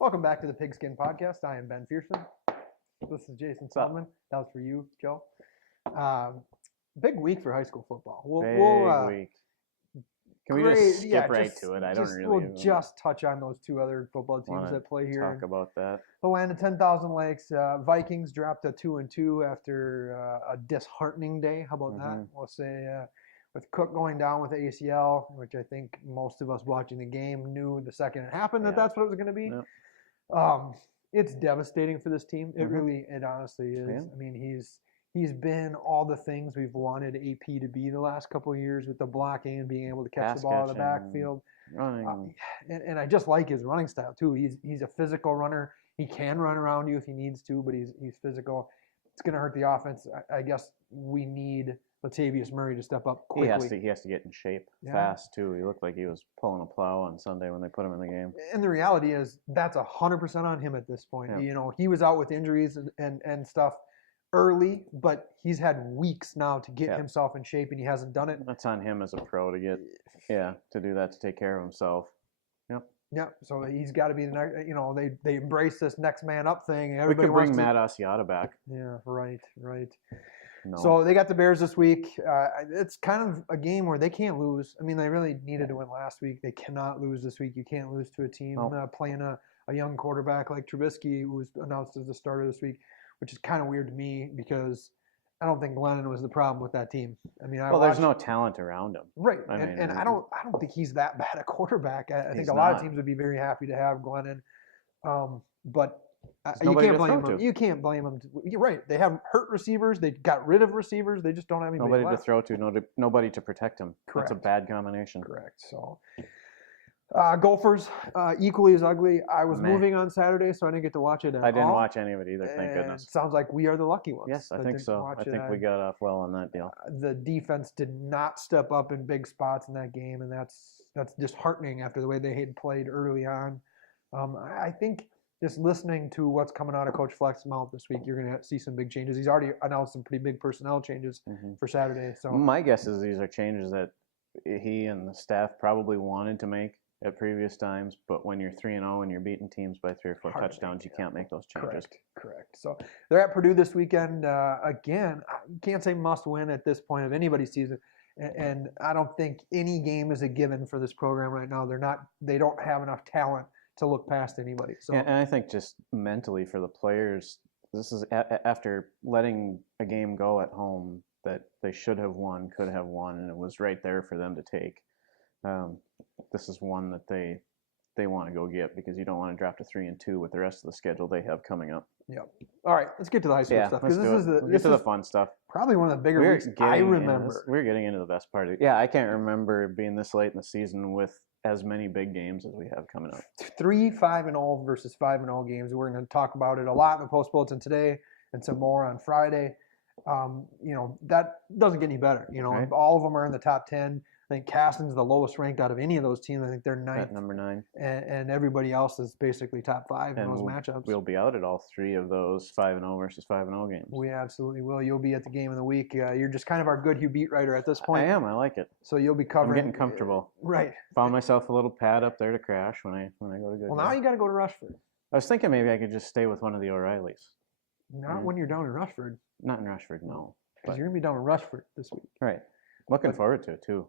Welcome back to the Pigskin Podcast. I am Ben Pherson. This is Jason Feldman. That was for you, Joe. Big week for high school football. Big week. Can we just skip right to it? We'll just touch on those two other football teams that play here. Talk about that. The land of 10,000 lakes. Vikings dropped a 2-2 after a disheartening day. How about that? We'll say with Cook going down with ACL, which I think most of us watching the game knew the second it happened that's what it was going to be. Yep. It's devastating for this team. It honestly is. Yeah. I mean, he's been all the things we've wanted AP to be the last couple of years with the blocking and being able to catch the ball in the backfield. Running. And I just like his running style too. He's a physical runner. He can run around you if he needs to, but he's physical. It's going to hurt the offense. I guess we need Latavius Murray to step up quickly. He has to get in shape fast too. He looked like he was pulling a plow on Sunday when they put him in the game. And the reality is that's 100% on him at this point. Yeah. You know, he was out with injuries and stuff early, but he's had weeks now to get himself in shape, and he hasn't done it. That's on him as a pro to to do that, to take care of himself. Yep. Yeah, so he's got to be the next. You know, they embrace this next man up thing. We could bring Matt Asiata back. Yeah, right. No. So they got the Bears this week. It's kind of a game where they can't lose. I mean, they really needed to win last week. They cannot lose this week. You can't lose to a team playing a young quarterback like Trubisky, who was announced as the starter this week, which is kind of weird to me because I don't think Glennon was the problem with that team. I mean, there's no talent around him, right? And I don't think he's that bad a quarterback. I think a lot of teams would be very happy to have Glennon, but you can't blame him. You can't blame him. You're right. They have hurt receivers. They got rid of receivers. They just don't have anybody to throw to. Nobody to protect him. Correct. That's a bad combination. Correct. So. Gophers, equally as ugly. I was moving on Saturday, so I didn't get to watch it at all. I didn't watch any of it either, thank goodness. It sounds like we are the lucky ones. Yes, I think so. I think we got off well on that deal. The defense did not step up in big spots in that game, and that's disheartening after the way they had played early on. I think just listening to what's coming out of Coach Fleck's mouth this week, you're going to see some big changes. He's already announced some pretty big personnel changes for Saturday. So my guess is these are changes that he and the staff probably wanted to make at previous times, but when you're 3-0 and you're beating teams by 3 or 4 touchdowns, you can't make those changes. Correct. So they're at Purdue this weekend. Again, I can't say must win at this point of anybody's season, and I don't think any game is a given for this program right now. They don't have enough talent to look past anybody. So, and I think just mentally for the players, this is after letting a game go at home that they should have won, could have won, and it was right there for them to take. This is one that they want to go get because you don't want to drop to 3-2 with the rest of the schedule they have coming up. Yep. All right, let's get to the high school stuff. Let's get to the fun stuff. Probably one of the bigger weeks I remember. We're getting into the best part of it. Yeah, I can't remember being this late in the season with as many big games as we have coming up. 3 5-0 versus 5-0 games. We're going to talk about it a lot in the Post-Bulletin today and some more on Friday. That doesn't get any better. All of them are in the top 10. I think Caston's the lowest ranked out of any of those teams. I think they're 9th. At number 9. And everybody else is basically top 5 in those matchups. We'll be out at all 3 of those 5-0 versus 5-0 games. We absolutely will. You'll be at the game of the week. You're just kind of our good Hugh beat writer at this point. I am. I like it. So you'll be covering. I'm getting comfortable. Right. Found myself a little pad up there to crash when I go to good. Well, now you got to go to Rushford. I was thinking maybe I could just stay with one of the O'Reillys. Not when you're down in Rushford. Not in Rushford, no. Because you're going to be down in Rushford this week. Right. Looking forward to it, too.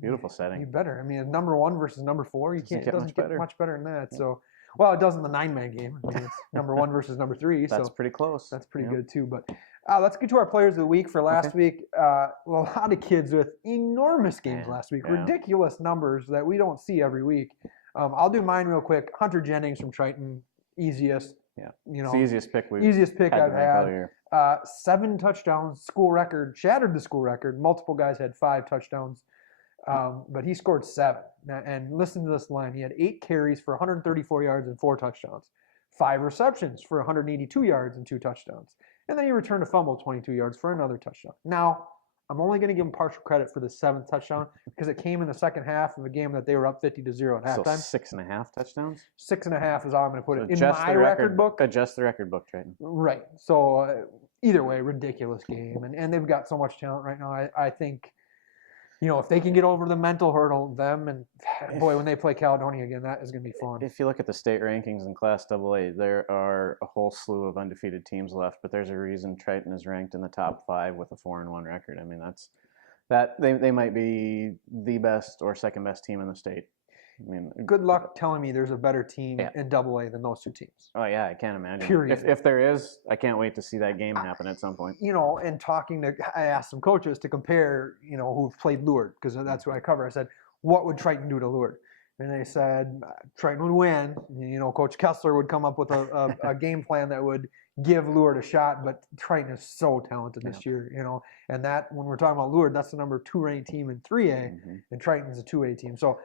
Beautiful setting. You better. I mean, number 1 versus number 4. It doesn't get much better than that. Yeah. So, well, it does in the 9-man game. I mean, it's number 1 versus number 3. That's pretty close. That's pretty good too. But let's get to our players of the week for last week. A lot of kids with enormous games last week. Ridiculous numbers that we don't see every week. I'll do mine real quick. Hunter Jennings from Triton, easiest. Yeah. It's the easiest pick I've had. 7 touchdowns, school record, shattered the school record. Multiple guys had 5 touchdowns. But he scored 7. And listen to this line. He had 8 carries for 134 yards and 4 touchdowns. 5 receptions for 182 yards and 2 touchdowns. And then he returned a fumble 22 yards for another touchdown. Now, I'm only going to give him partial credit for the 7th touchdown because it came in the second half of a game that they were up 50-0 at halftime. So 6.5 touchdowns? 6.5 is all I'm going to put it in my record book. Adjust the record book, Triton. Right. So either way, ridiculous game. And they've got so much talent right now. I think if they can get over the mental hurdle, them and boy, when they play Caledonia again, that is going to be fun. If you look at the state rankings in Class AA, there are a whole slew of undefeated teams left, but there's a reason Triton is ranked in the top 5 with a 4-1 record. I mean, they might be the best or second best team in the state. I mean, good luck telling me there's a better team in AA than those 2 teams. Oh yeah, I can't imagine. Period. If there is, I can't wait to see that game happen at some point. And I asked some coaches to compare, who've played Lourdes, because that's who I cover. I said, what would Triton do to Lourdes? And they said Triton would win. Coach Kessler would come up with a game plan that would give Lourdes a shot, but Triton is so talented this year, and that when we're talking about Lourdes, that's the number 2 ranked team in 3A, and Triton's a 2A team. So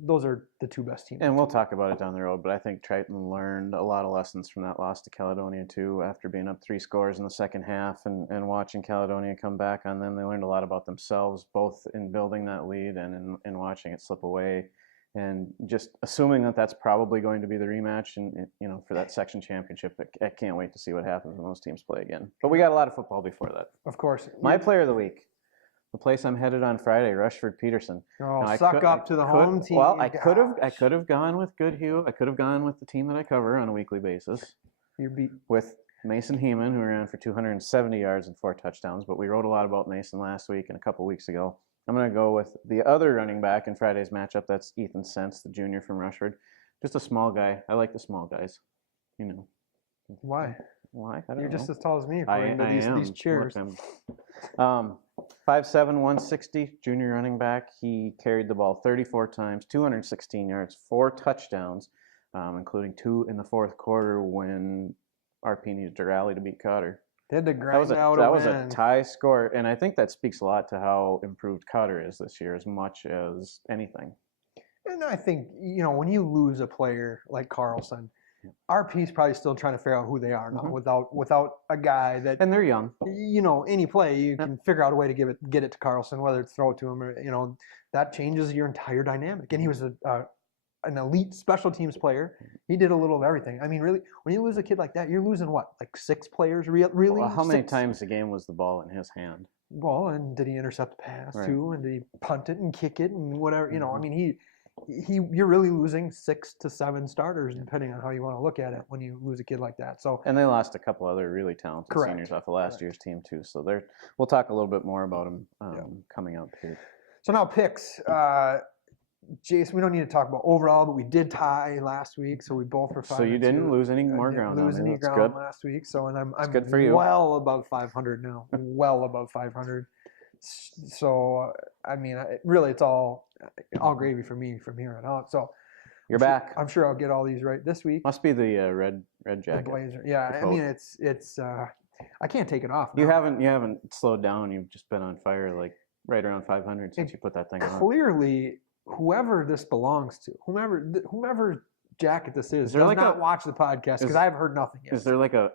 those are the 2 best teams. And we'll talk about it down the road, but I think Triton learned a lot of lessons from that loss to Caledonia too, after being up 3 scores in the second half and watching Caledonia come back on them. They learned a lot about themselves, both in building that lead and in watching it slip away. And just assuming that that's probably going to be the rematch, and for that section championship, I can't wait to see what happens when those teams play again. But we got a lot of football before that. Of course. My player of the week, the place I'm headed on Friday, Rushford Peterson. Oh, up to the home team. Well, I could have gone with Goodhue. I could have gone with the team that I cover on a weekly basis. You're beat with Mason Heeman, who ran for 270 yards and 4 touchdowns. But we wrote a lot about Mason last week and a couple weeks ago. I'm going to go with the other running back in Friday's matchup. That's Ethan Sense, the junior from Rushford. Just a small guy. I like the small guys. Why? Why? I don't You're know. just as tall as me according to these chairs. 5'7", 160, junior running back. He carried the ball 34 times, 216 yards, 4 touchdowns, including 2 in the fourth quarter when RP needed to rally to beat Cotter. They had to grind that was a tie score, and I think that speaks a lot to how improved Cotter is this year, as much as anything. And I think, when you lose a player like Carlson, RP's probably still trying to figure out who they are now without a guy that... And they're young. Any play, you can figure out a way to get it to Carlson, whether it's throw it to him or, that changes your entire dynamic. And he was an elite special teams player. He did a little of everything. I mean, really, when you lose a kid like that, you're losing what, like 6 players, really? Well, how many times a game was the ball in his hand? Well, and did he intercept the pass too? And did he punt it and kick it and whatever? I mean, you're really losing 6 to 7 starters, depending on how you want to look at it, when you lose a kid like that. So, and they lost a couple other really talented seniors off of last year's team too. So we'll talk a little bit more about them coming up here. So now picks. Jason, we don't need to talk about overall, but we did tie last week, so we both were 5. So you didn't lose any more ground. Lose any ground last week, so I'm good for you. Well above 500 now. Well above 500. So I mean, really, it's all gravy for me from here on out. So you're back. I'm sure I'll get all these right this week. Must be the red jacket. The blazer. Yeah, I mean, it's I can't take it off now. You haven't slowed down. You've just been on fire, like right around 500 since you put that thing on. Clearly, whoever this belongs to, whomever jacket this is does not watch the podcast, because I've heard nothing yet. Is there like a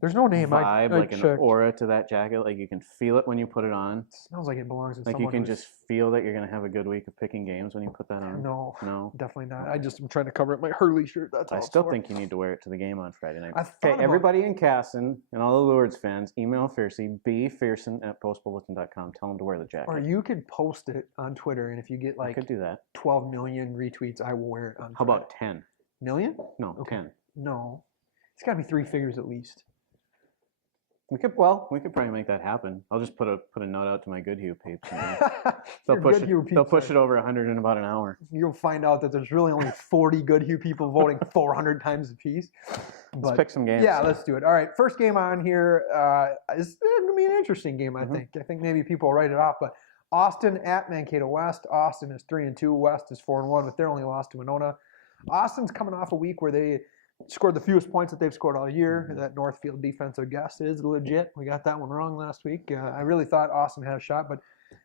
there's no name vibe, like an aura to that jacket? Like you can feel it when you put it on. It smells like it belongs to someone. Like you can just feel that you're gonna have a good week of picking games when you put that on. No, definitely not. I just am trying to cover up my Hurley shirt. That's all. I still think you need to wear it to the game on Friday night. Okay, everybody in Casson and all the Lourdes fans, email Fiercy, Pherson@postbulletin.com. Tell them to wear the jacket. Or you could post it on Twitter, and if you get like 12 million retweets, I will wear it on Twitter. How about 10 million? No, okay. 10. No, it's got to be 3 figures at least. We could probably make that happen. I'll just put a note out to my Goodhue peeps. They'll push it over 100 in about an hour. You'll find out that there's really only 40 Goodhue people voting 400 times a piece. Let's pick some games. Yeah, let's do it. All right, first game on here is going to be an interesting game, I think. I think maybe people will write it off, but Austin at Mankato West. Austin is 3-2. West is 4-1, with their only loss to Winona. Austin's coming off a week where they scored the fewest points that they've scored all year. That Northfield defensive guess is legit. We got that one wrong last week. I really thought Austin had a shot, but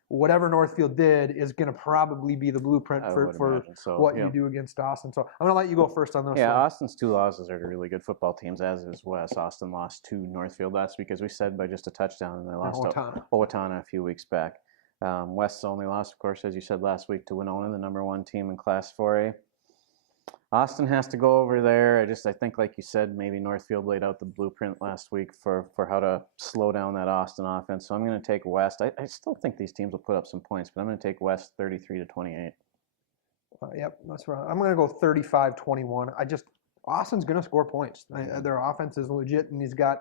whatever Northfield did is going to probably be the blueprint for what you do against Austin. So I'm going to let you go first on those. Yeah, Austin's 2 losses are to really good football teams, as is West. Austin lost to Northfield last week, as we said, by just a touchdown, and they lost to Owatonna a few weeks back. West's only loss, of course, as you said last week, to Winona, the number 1 team in Class 4A. Austin has to go over there. I think, like you said, maybe Northfield laid out the blueprint last week for how to slow down that Austin offense. So I'm going to take West. I still think these teams will put up some points, but I'm going to take West 33-28. Yep, that's right. I'm going to go 35-21. Austin's going to score points. Their offense is legit, and he's got,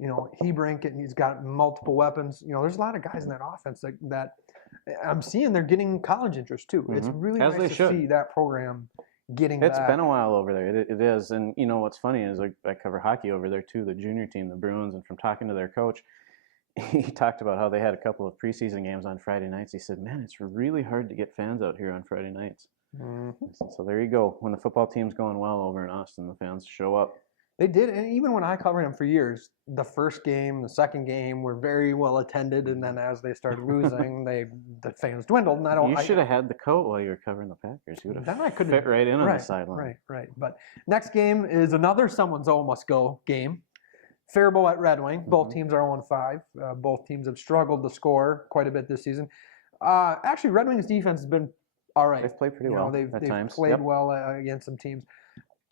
Hebrink, and he's got multiple weapons. There's a lot of guys in that offense that I'm seeing they're getting college interest too. It's really nice to see that program getting It's been a while over there. It is. And what's funny is I cover hockey over there too, the junior team, the Bruins, and from talking to their coach, he talked about how they had a couple of preseason games on Friday nights. He said, man, it's really hard to get fans out here on Friday nights. So there you go. When the football team's going well over in Austin, the fans show up. They did, and even when I covered them for years, the first game, the second game were very well attended, and then as they started losing, the fans dwindled. And you should have had the coat while you were covering the Packers. You would have fit right in on the sideline. Right. But next game is another someone's must go game. Faribault at Red Wing. Both teams are 0-5. Both teams have struggled to score quite a bit this season. Actually, Red Wing's defense has been all right. They've played pretty well. They've times. played well against some teams.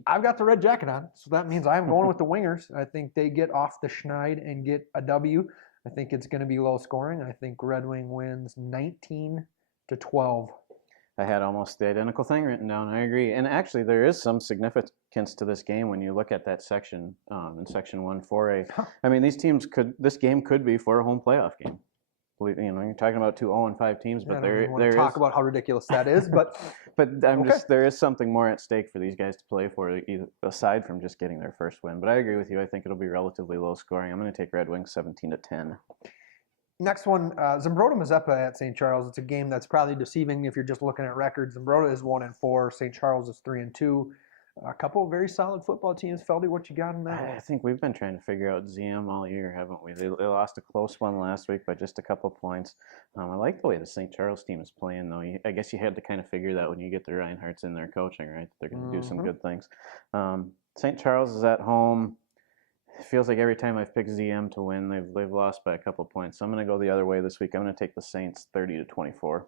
I've got the red jacket on, so that means I'm going with the Wingers. I think they get off the schneid and get a W. I think it's going to be low scoring. I think Red Wing wins 19-12. I had almost the identical thing written down. I agree. And actually, there is some significance to this game when you look at that section in Section 1 4A. I mean, this game could be for a home playoff game. You're talking about two 0-5 teams, but there talk about how ridiculous that is, but there is something more at stake for these guys to play for, aside from just getting their first win. But I agree with you. I think it'll be relatively low scoring. I'm going to take Red Wings 17-10. Next one, Zumbrota-Mazeppa at St. Charles. It's a game that's probably deceiving if you're just looking at records. Zumbrota is 1-4. St. Charles is 3-2. A couple of very solid football teams. Feldy, what you got in that? I think we've been trying to figure out ZM all year, haven't we? They lost a close one last week by just a couple points. I like the way the St. Charles team is playing, though. I guess you had to kind of figure that when you get the Reinhardts in there coaching, right? They're going to do some good things. St. Charles is at home. It feels like every time I've picked ZM to win, they've lost by a couple points. So I'm going to go the other way this week. I'm going to take the Saints 30-24.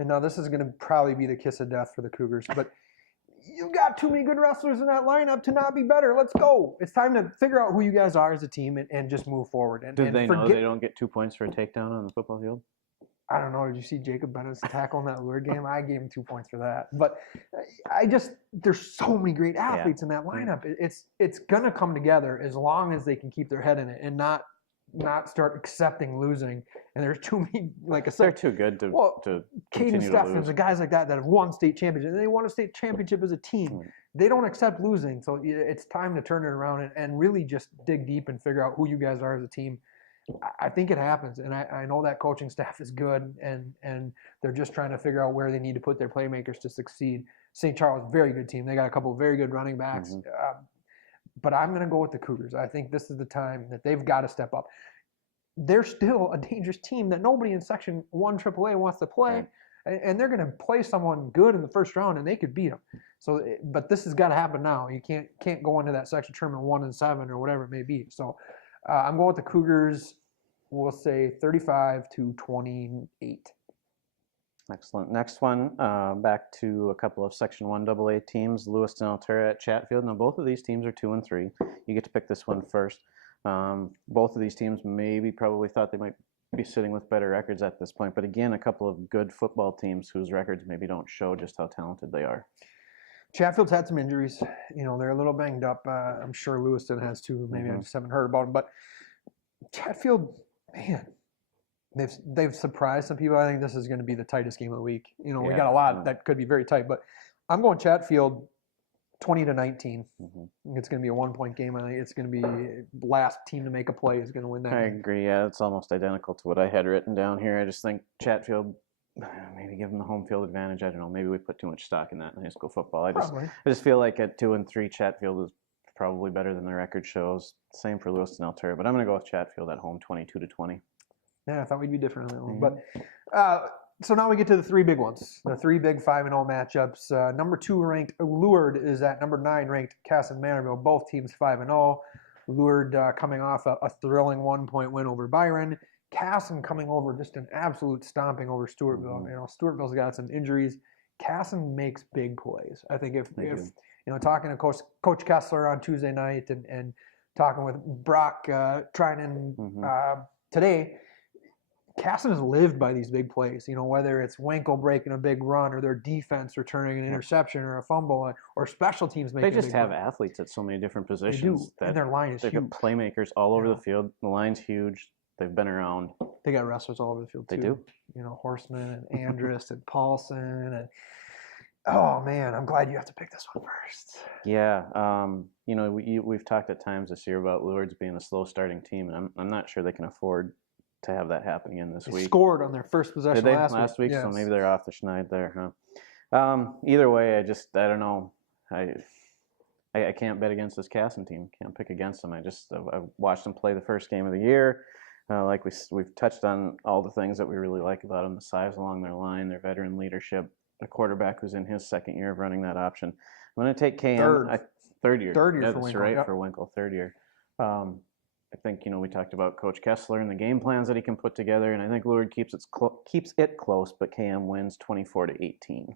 And now this is going to probably be the kiss of death for the Cougars, but you got too many good wrestlers in that lineup to not be better. Let's go. It's time to figure out who you guys are as a team and just move forward. Did they know they don't get 2 points for a takedown on the football field? I don't know. Did you see Jacob Bennett's tackle in that lure game? I gave him 2 points for that. But there's so many great athletes in that lineup. It's going to come together as long as they can keep their head in it and not start accepting losing. And there's too many, like I said. They're too good to Caden Steffens, the guys like that have won state championships. And they won a state championship as a team. They don't accept losing. So it's time to turn it around and really just dig deep and figure out who you guys are as a team. I think it happens. And I know that coaching staff is good and they're just trying to figure out where they need to put their playmakers to succeed. St. Charles, very good team. They got a couple of very good running backs. But I'm going to go with the Cougars. I think this is the time that they've got to step up. They're still a dangerous team that nobody in Section 1 AAA wants to play, and they're going to play someone good in the first round, and they could beat them. So, but this has got to happen now. You can't go into that section tournament 1-7 or whatever it may be. So, I'm going with the Cougars. We'll say 35-28. Excellent. Next one, back to a couple of Section 1 AA teams, Lewiston, Altura at Chatfield. Now, both of these teams are 2-3. You get to pick this one first. Both of these teams probably thought they might be sitting with better records at this point. But again, a couple of good football teams whose records maybe don't show just how talented they are. Chatfield's had some injuries. They're a little banged up. I'm sure Lewiston has too. Maybe I just haven't heard about them. But Chatfield, man, they've surprised some people. I think this is going to be the tightest game of the week. We got a lot that could be very tight. But I'm going Chatfield 20-19. It's going to be a 1-point game. I think it's going to be last team to make a play is going to win that. I agree. Yeah, it's almost identical to what I had written down here. I just think Chatfield, maybe give them the home field advantage. I don't know. Maybe we put too much stock in that in high school football. I just feel like at 2-3, Chatfield is probably better than the record shows. Same for Lewiston, Altura. But I'm going to go with Chatfield at home, 22-20. Yeah, I thought we'd be different on that one. But so now we get to the three big ones, the three big 5-0 matchups. Number 2 ranked Lourdes is at number 9 ranked Casson-Manorville. Both teams 5-0. Lourdes coming off a thrilling 1-point win over Byron. Casson coming over just an absolute stomping over Stewartville. Stewartville's got some injuries. Casson makes big plays. I think if talking to Coach Kessler on Tuesday night and talking with Brock Triton today, Casson has lived by these big plays, whether it's Winkle breaking a big run or their defense returning an interception or a fumble or special teams making. They just have athletes at so many different positions. They do, and their line is huge. They've got playmakers all over the field. The line's huge. They've been around. They got wrestlers all over the field too. They do. Horseman and Andrus and Paulson and. Oh man, I'm glad you have to pick this one first. Yeah, we've talked at times this year about Lourdes being a slow starting team, and I'm not sure they can afford to have that happen again this week. They scored on their first possession last week, yes. So maybe they're off the schneid there, huh? Either way, I don't know. I can't bet against this Casson team. Can't pick against them. I've watched them play the first game of the year. Like we've touched on all the things that we really like about them: the size along their line, their veteran leadership, a quarterback who's in his second year of running that option. I'm going to take Cam. Third year. Yeah, for Winkle. Right, for Winkle, third year. I think we talked about Coach Kessler and the game plans that he can put together, and I think Lourdes keeps it close, but KM wins 24-18.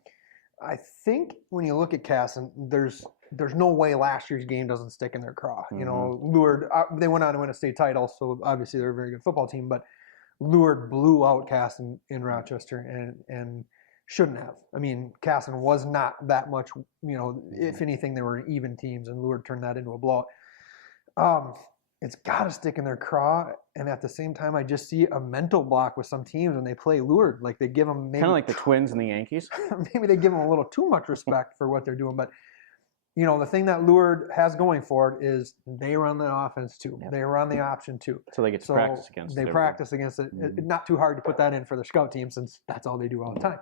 I think when you look at Casson, there's no way last year's game doesn't stick in their craw. Lourdes, they went on to win a state title, so obviously they're a very good football team, but Lourdes blew out Casson in Rochester and shouldn't have. I mean, Casson was not that much, if anything, they were even teams, and Lourdes turned that into a blowout. It's got to stick in their craw, and at the same time, I just see a mental block with some teams when they play Lourdes. Like they give them kind of like the Twins and the Yankees. Maybe they give them a little too much respect for what they're doing. But the thing that Lourdes has going for it is they run the offense too. Yep. They run the option too. So they get to practice against it. They practice against it. Mm-hmm. Not too hard to put that in for their scout team since that's all they do all the time.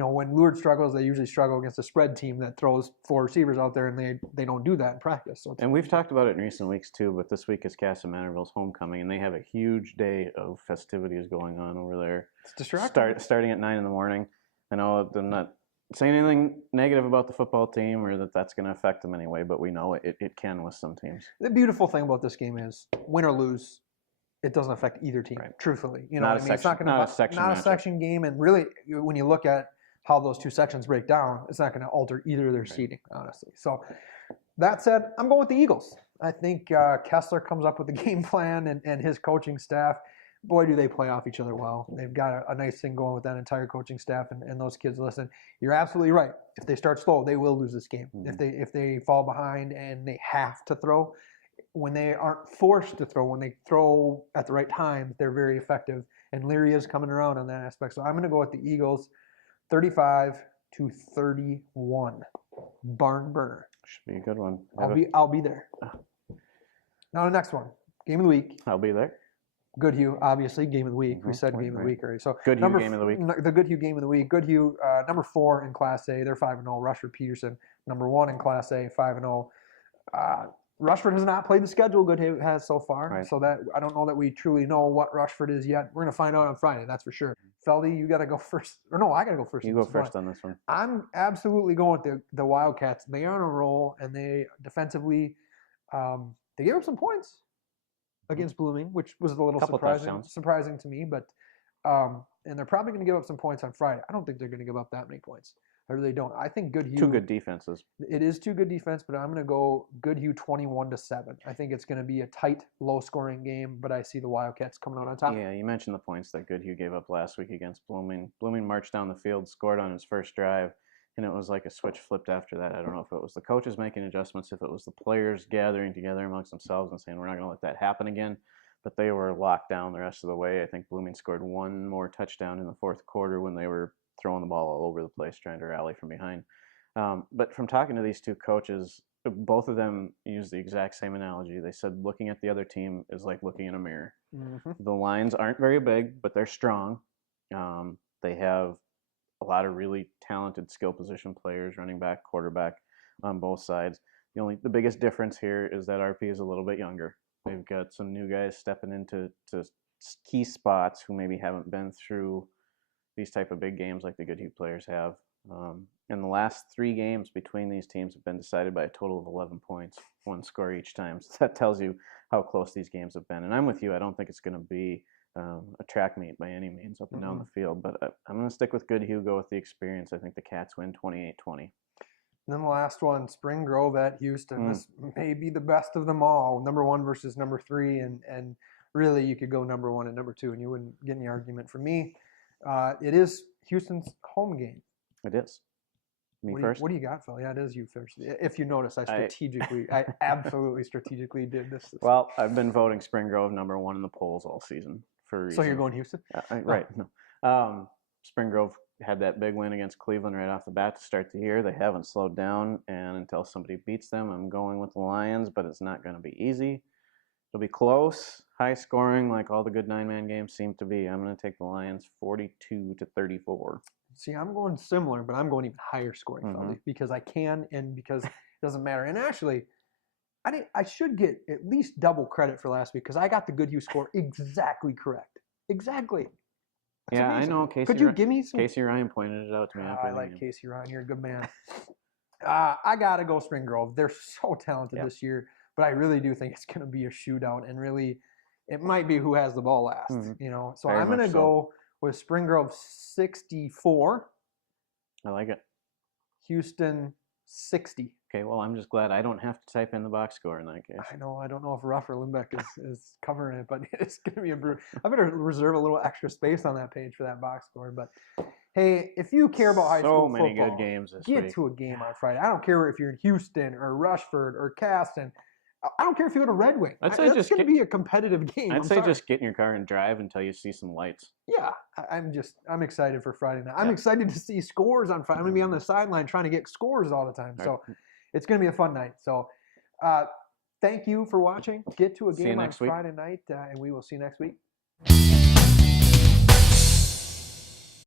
When Lourdes struggles, they usually struggle against a spread team that throws 4 receivers out there, and they don't do that in practice. So and we've talked about it in recent weeks too, but this week is Casson Manorville's homecoming, and they have a huge day of festivities going on over there. It's distracting. Starting at 9 in the morning. I know I'm not saying anything negative about the football team or that's going to affect them anyway, but we know it can with some teams. The beautiful thing about this game is, win or lose, it doesn't affect either team, right. Truthfully. It's not a section game, and really, when you look at how those two sections break down, it's not going to alter either of their seeding, honestly. So that said, I'm going with the Eagles. I think Kessler comes up with a game plan and his coaching staff. Boy, do they play off each other well. They've got a nice thing going with that entire coaching staff and those kids. Listen, you're absolutely right. If they start slow, they will lose this game. Mm-hmm. If they fall behind and they have to throw, when they aren't forced to throw, when they throw at the right time, they're very effective. And Leary is coming around on that aspect. So I'm going to go with the Eagles. 35-31, barn burner. Should be a good one. I'll be there. Now the next one, game of the week. I'll be there. Goodhue, obviously, game of the week. We said game of the week already. So Goodhue game of the week. The Goodhue game of the week. Goodhue, number 4 in Class A. They're 5-0. Rushford Peterson, number 1 in Class A, 5-0. Rushford has not played the schedule Goodhue has so far, right. So that I don't know that we truly know what Rushford is yet. We're going to find out on Friday, that's for sure. Feldy, you got to go first. Or no, I got to go first. You go first on this one. I'm absolutely going with the Wildcats. They are on a roll, and they defensively, they gave up some points against Blooming, which was a little surprising to me. But and they're probably going to give up some points on Friday. I don't think they're going to give up that many points. I really don't. I think Goodhue. 2 good defenses. It is 2 good defense, but I'm going to go Goodhue 21-7. I think it's going to be a tight, low-scoring game, but I see the Wildcats coming out on top. Yeah, you mentioned the points that Goodhue gave up last week against Blooming. Blooming marched down the field, scored on his first drive, and it was like a switch flipped after that. I don't know if it was the coaches making adjustments, if it was the players gathering together amongst themselves and saying, we're not going to let that happen again. But they were locked down the rest of the way. I think Blooming scored 1 more touchdown in the fourth quarter when they were throwing the ball all over the place, trying to rally from behind. But from talking to these 2 coaches, both of them used the exact same analogy. They said looking at the other team is like looking in a mirror. Mm-hmm. The lines aren't very big, but they're strong. They have a lot of really talented skill position players, running back, quarterback, on both sides. The biggest difference here is that RP is a little bit younger. They've got some new guys stepping into key spots who maybe haven't been through these type of big games like the Goodhue players have. And the last 3 games between these teams have been decided by a total of 11 points, 1 score each time. So that tells you how close these games have been. And I'm with you. I don't think it's going to be a track meet by any means up and down the field. But I'm going to stick with Goodhue, go with the experience. I think the Cats win 28-20. And then the last one, Spring Grove at Houston. This may be the best of them all. Number 1 versus number 3, and really you could go number 1 and number 2, and you wouldn't get any argument from me. It is Houston's home game. It is. Me first. What do you got, Phil? Yeah, it is you first. If you notice, I absolutely strategically did this. Well, I've been voting Spring Grove number 1 in the polls all season for a reason. So you're going Houston? Right. No. Spring Grove had that big win against Cleveland right off the bat to start the year. They haven't slowed down, and until somebody beats them, I'm going with the Lions, but it's not going to be easy. It'll be close, high scoring, like all the good 9-man games seem to be. I'm going to take the Lions 42-34. See, I'm going similar, but I'm going even higher scoring, because I can and because it doesn't matter. And actually, I should get at least double credit for last week because I got the Goodhue score exactly correct. Exactly. That's amazing. I know. Could you give me some? Casey Ryan pointed it out to me. I like Casey Ryan. You're a good man. I got to go Spring Grove. They're so talented this year, but I really do think it's going to be a shootout, and really it might be who has the ball last. So I'm going to go with Spring Grove 64. I like it. Houston 60. Okay, well, I'm just glad I don't have to type in the box score in that case. I know. I don't know if Ruff or Limbeck is covering it, but it's going to be a brutal. I better reserve a little extra space on that page for that box score. But hey, if you care about high school football, so many good games this week. Get to a game on Friday. I don't care if you're in Houston or Rushford or Caston. I don't care if you go to Red Wing. It's going to be a competitive game. I'd say just get in your car and drive until you see some lights. Yeah, I'm excited for Friday night. I'm excited to see scores on Friday. I'm going to be on the sideline trying to get scores all the time. So it's going to be a fun night. So thank you for watching. Get to a game on Friday night, and we will see you next week.